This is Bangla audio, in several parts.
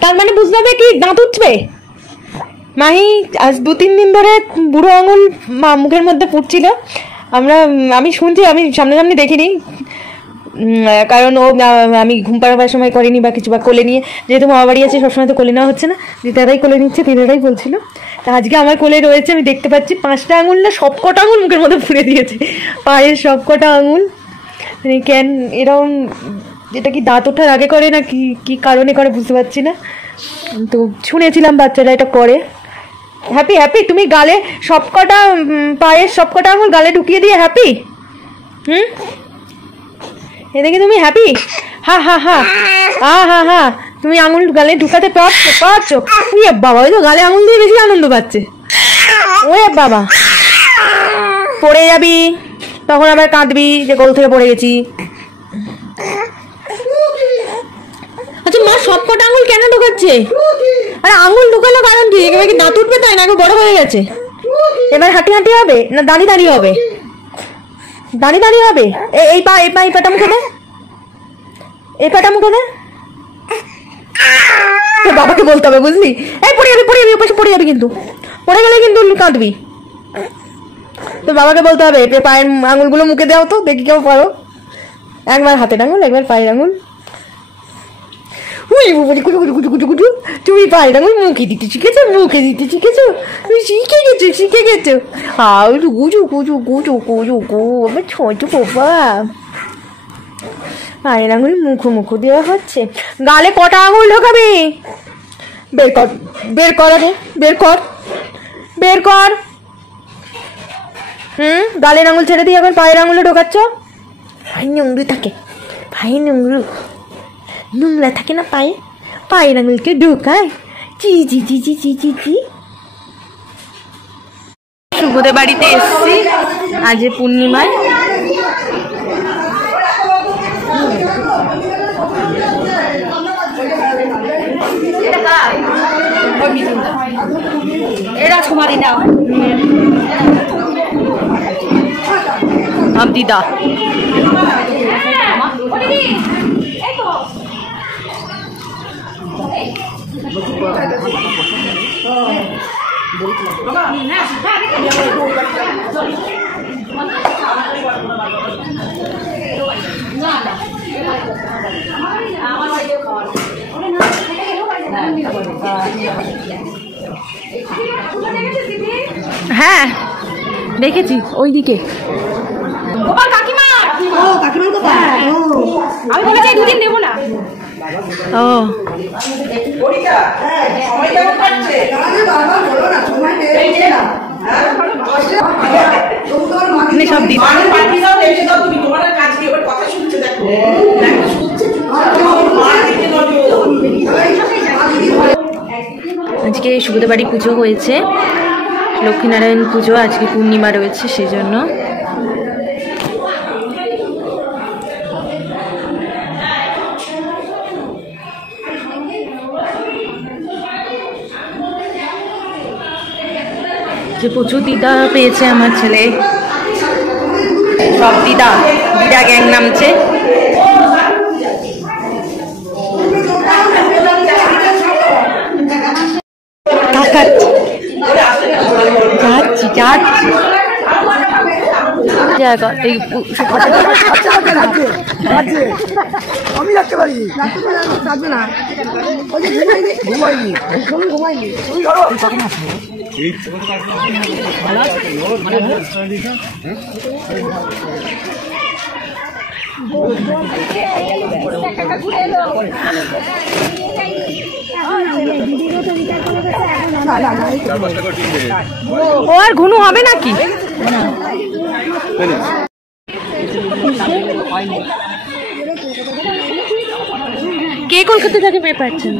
তার মানে বুঝতে হবে কি দাঁত উঠবে। মাহি আজ 2-3 দিন ধরে বুড়ো আঙুল মুখের মধ্যে ফুটছিল। আমি শুনছি, আমি সামনাসামনি দেখিনি, কারণ ও আমি ঘুম পাড়াবার সময় করিনি বা কিছু, বা কোলে নিয়ে, যেহেতু মামা বাড়ি আছে সবসময় তো কোলে নেওয়া হচ্ছে না, দিদারাই কোলে নিচ্ছে, দিদারাই বলছিল। তা আজকে আমার কোলে রয়েছে, আমি দেখতে পাচ্ছি 5টা আঙুল না সবকটা আঙুল মুখের মধ্যে ফুলে দিয়েছে, পায়ের সবকটা আঙুল। মানে কেন এরকম, যেটা কি দাঁত ওঠার আগে করে না কি কারণে করে বুঝতে পারছি না, তো শুনেছিলাম বাচ্চারা এটা করে। হ্যাপি হ্যাপি তুমি গালে সবকটা, পায়ের সবকটা আঙুল গালে ঢুকিয়ে দিয়ে হ্যাপি? এদিকে তুমি হ্যাপি? হা হা হা হা হা হা তুমি আঙুল গালে ঢুকাতে পারছো? ওই বাবা, ওই তো গালে আঙুল দিয়ে বেশি আনন্দ পাচ্ছে। ওই বাবা, পড়ে যাবি তখন আবার কাঁদবি যে গোল থেকে পড়ে গেছি। আচ্ছা মা সবকটা আঙুল কেন ঢুকাচ্ছে? আরে আঙুল ঢুকালো কারণ কি? এবার কি দাঁত উঠবে? তাই না, বড় হয়ে গেছে। এবার হাঁটি হবে না দাঁড়িয়ে হবে? দাঁড়িয়ে হবে। এই পাটা মুখে দে, এই পাটা মুখে দে। তোর বাবাকে বলতে হবে বুঝলি? এই পড়ে যাবি ওপাশে পড়ে যাবি, কিন্তু পড়ে গেলে কিন্তু কাঁদবি। তোর বাবাকে বলতে হবে পায়ের আঙুলগুলো মুখে দাও তো দেখি কেউ পারো। একবার হাতের আঙুল, একবার পায়ের আঙুল। তুমি পায়ের আঙুল মুখে দিতে শিখেছো? তুমি শিখে গেছো। আর গুজু আমার ছোট বাবা, পায়ের আঙুল মুখো দেওয়া হচ্ছে। গালে কটা আঙুল ঢোকাবি? বের কর। গালের আঙুল ছেড়ে দিয়ে এখন পায়ের আঙুলে ঢোকাচ্ছ। পায়ের নোংরা থাকে না পায়ের আঙুলকে ঢোকায়। চি। শুভদের বাড়িতে এসছি আজ পূর্ণিমায়। এরা কুমারী না দিদা। হ্যাঁ দেখেছি ওইদিকে। আমি বলেছি 2 দিন দেবো না। ও সব দিন আজকে শুভদের বাড়ি পুজো হয়েছে, লক্ষ্মীনারায়ণ পুজো, আজকে পূর্ণিমা রয়েছে সেজন্য। যে প্রচুর দিদা পেয়েছে আমার ছেলে, সব দিদা গ্যাং নামছে। আমি রাখতে পারি না, ও আর ঘুনু হবে নাকি? কে কলকাতা থেকে পেয়ে পাচ্ছেন?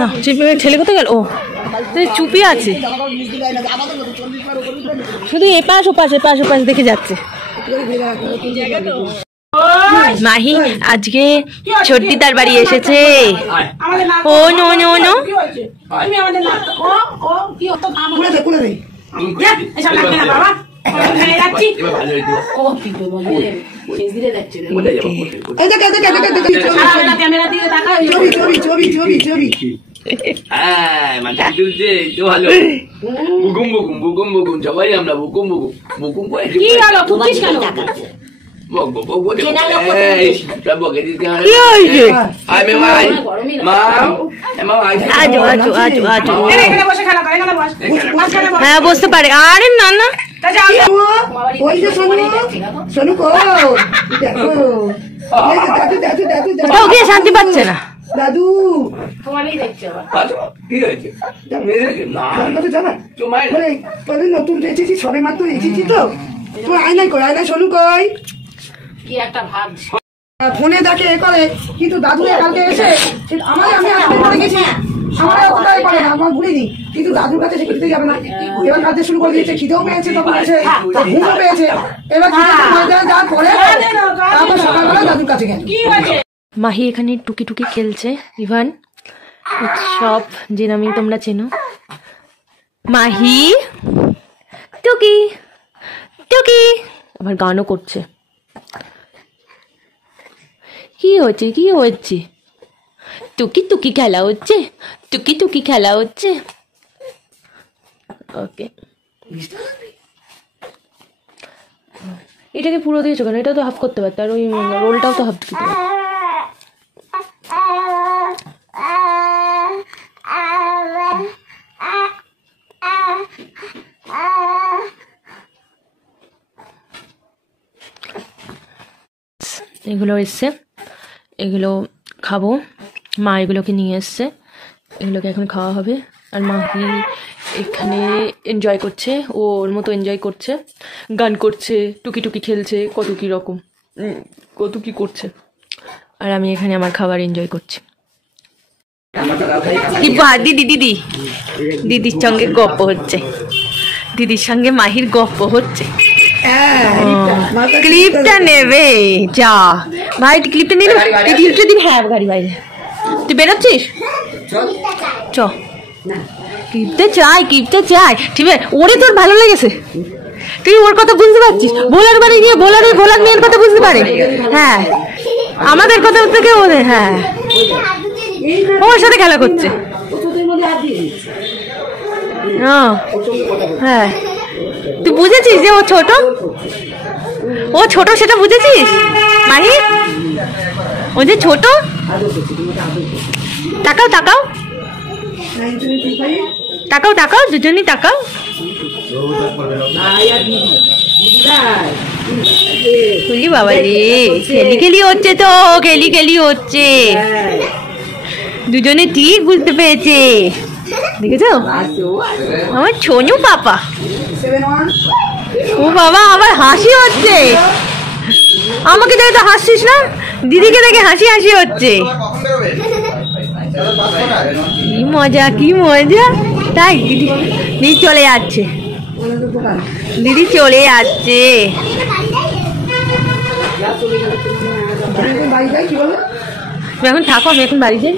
না ছেলে কোথায় গেল? ও চুপি আছে, শুধু এপাশ ওপাশ দেখে যাচ্ছে। মাহি আজকে ছোট্টি তার বাড়ি এসেছে। ও নো নো নো সবাই আমরা বুকুম বুকুম বুকুম হ্যাঁ বসতে পারে। আরে না না ওকে শান্তি পাচ্ছে না। দাদু নতুন এসেছি সবে মাত্র এসেছি তো তোমার আয়নাই কই আয়নায় শোনো কই কি একটা ভাব ফোনে দেখে এ করে কিন্তু দাদু কালকে এসে আমি আসতে পড়ে গেছি আমার অতটাই পারে না আমার ভুলিনি কিন্তু দাদুর কাছে সে খেতে যাবে না এবার কাজে শুরু করে দিয়েছে খিদেও পেয়েছে তখন এসে ঘুমও পেয়েছে এবার যাওয়ার পরে তারপর সকালবেলা দাদুর কাছে গেল। মাহি এখানে টুকি টুকি খেলছে। ইভান সব যে নামই তোমরা চেনো। মাহি টুকি টুকি আবার গানও করছে। কি হচ্ছে কি হচ্ছে? টুকি টুকি খেলা হচ্ছে, টুকি টুকি খেলা হচ্ছে। ওকে এটাকে পুরো দিয়েছো কেন? এটা তো হাফ করতে পারতো আর ওই রোলটাও তো হাফ দিতে পারতো। এগুলো এসছে, এগুলো খাবো। মা এগুলোকে নিয়ে এসছে, এগুলোকে এখন খাওয়া হবে। আর মাহি এখানে এনজয় করছে, ওর মতো এনজয় করছে, গান করছে, টুকি টুকি খেলছে, কত কী রকম কত কী করছে। আর আমি এখানে আমার খাবার এনজয় করছি। দিদি দিদি দিদির সঙ্গে গপ্প হচ্ছে, দিদির সঙ্গে মাহির গপ্প হচ্ছে। ক্লিপটা নেবে যা ভাই, ক্লিপটা নিয়ে ক্লিপটা দিবি। হ্যাঁ গাড়ি বাইরে তুই বেরোচ্ছিস চ, ক্লিপটা চাই ক্লিপটা চাই। ঠিক আছে ওরে তোর ভালো লেগেছে, তুই ওর কথা বুঝতে পারছিস? বোলার বাড়ি গিয়ে বোলার মেয়ের কথা বুঝতে পারে। হ্যাঁ আমাদের কথা থেকে ওদের, হ্যাঁ ওর সাথে খেলা করছে। হ্যাঁ তুই বুঝেছিস যে ও ছোট সেটা বুঝেছিস মাহি? ও যে ছোট। তাকাও তাকাও তাকাও তাকাও দুজনই তাকাও। খুলি বাবা রে, খেলি হচ্ছে তো, খেলি হচ্ছে। দুজনে ঠিক বুঝতে পেরেছে, দেখেছো আমার ছোনু পাপা। ও বাবা আবার হাসি হচ্ছে, আমাকে দেখে তো হাসছিস না, দিদিকে দেখে হাসি হচ্ছে। কি মজা কি মজা। তাই দিদি চলে যাচ্ছে, দিদি চলে যাচ্ছে। তুমি এখন থাকো, আমি এখন বাড়ি যাই।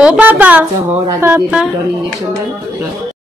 ও বাবা বাবা